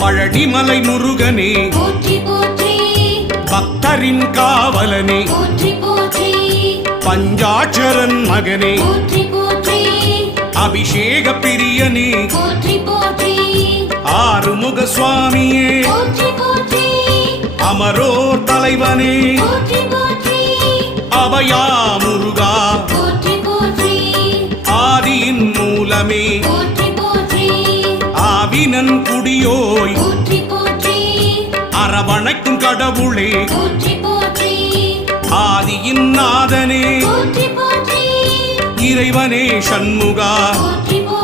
பழனிமலை முருகனே போற்றி போற்றி பக்தரின் காவலனே போற்றி போற்றி பஞ்சாட்சரன் மகனே போற்றி போற்றி அபிஷேக பிரியனே போற்றி போற்றி ஆறுமுக சுவாமியே போற்றி போற்றி அமரோர் தலைவனே போற்றி போற்றி அபயா முருகா போற்றி போற்றி ஆதியின் மூலமே போற்றி போற்றி ஆவினன் குடியோய் போற்றி போற்றி அரவணைக்கும் கடவுளே போற்றி போற்றி ஆதியின் நாதனே போற்றி போற்றி இறைவனே சண்முகா போற்றி போற்றி